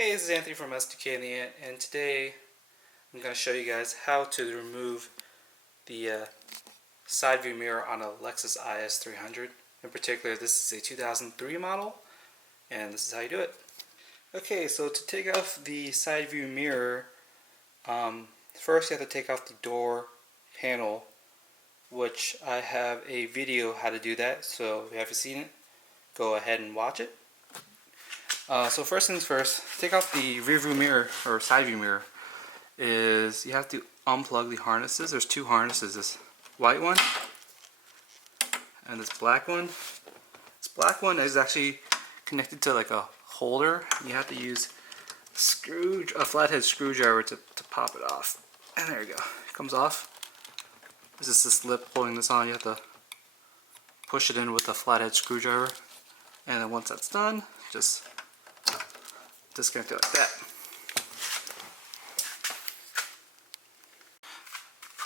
Hey, this is Anthony from SDK in the Ant, and today I'm going to show you guys how to remove the side view mirror on a Lexus IS300. In particular, this is a 2003 model, and this is how you do it. Okay, so to take off the side view mirror, first you have to take off the door panel, which I have a video how to do that, so if you haven't seen it, go ahead and watch it. So first things first, take off the rear view mirror or side view mirror. Is you have to unplug the harnesses. There's two harnesses, this white one and this black one. This black one is actually connected to like a holder. You have to use a flathead screwdriver to pop it off. And there you go, it comes off. This is this lip holding this on. You have to push it in with a flathead screwdriver, and then once that's done, just disconnect it like that.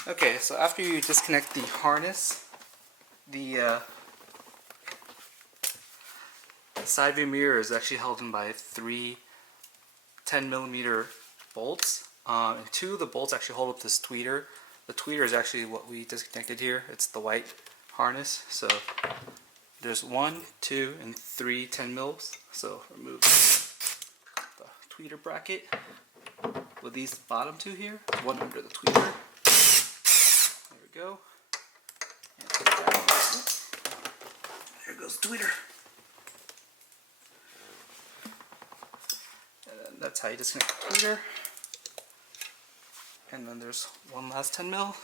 Okay, so after you disconnect the harness, the side view mirror is actually held in by three 10mm bolts, and two of the bolts actually hold up this tweeter. The tweeter is actually what we disconnected here. It's the white harness. So there's 1, 2, and 3 10mm. So remove the tweeter bracket with these bottom two here, one under the tweeter. There we go. And put that. There goes the tweeter. And then that's how you disconnect the tweeter. And then there's one last 10mm.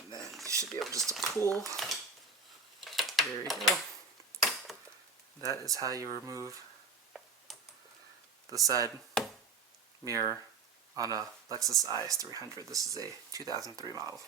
And then you should be able just to pull. There you go. That is how you remove the side mirror on a Lexus IS300. This is a 2003 model.